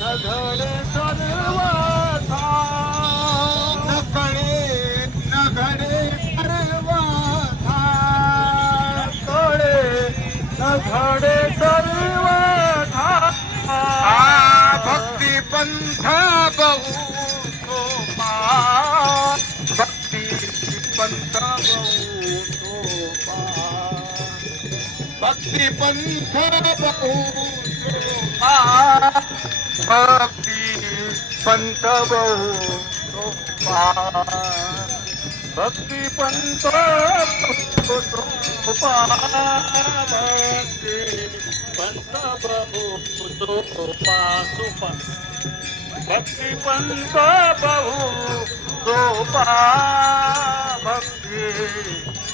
नघडे सर्वासा नकडे नघडे सर्वासा नकडे नघडे सर्वासा भक्ती पंथ बहु सोपा. भक्ती पंथ बहु सोपा. भक्ती पंथ बहु सोपा. भक्ती पंत भक्ती पंत पंत बहु सोपा सोपा भक्ती पंत बहु सोपा भक्ती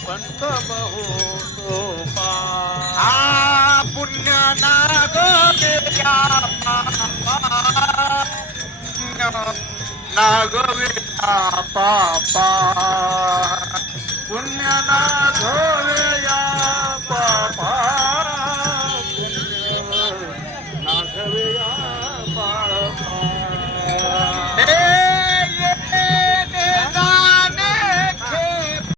पंत बहु सोपा पुण्य नाग वेया पापा. पुण्य नागवे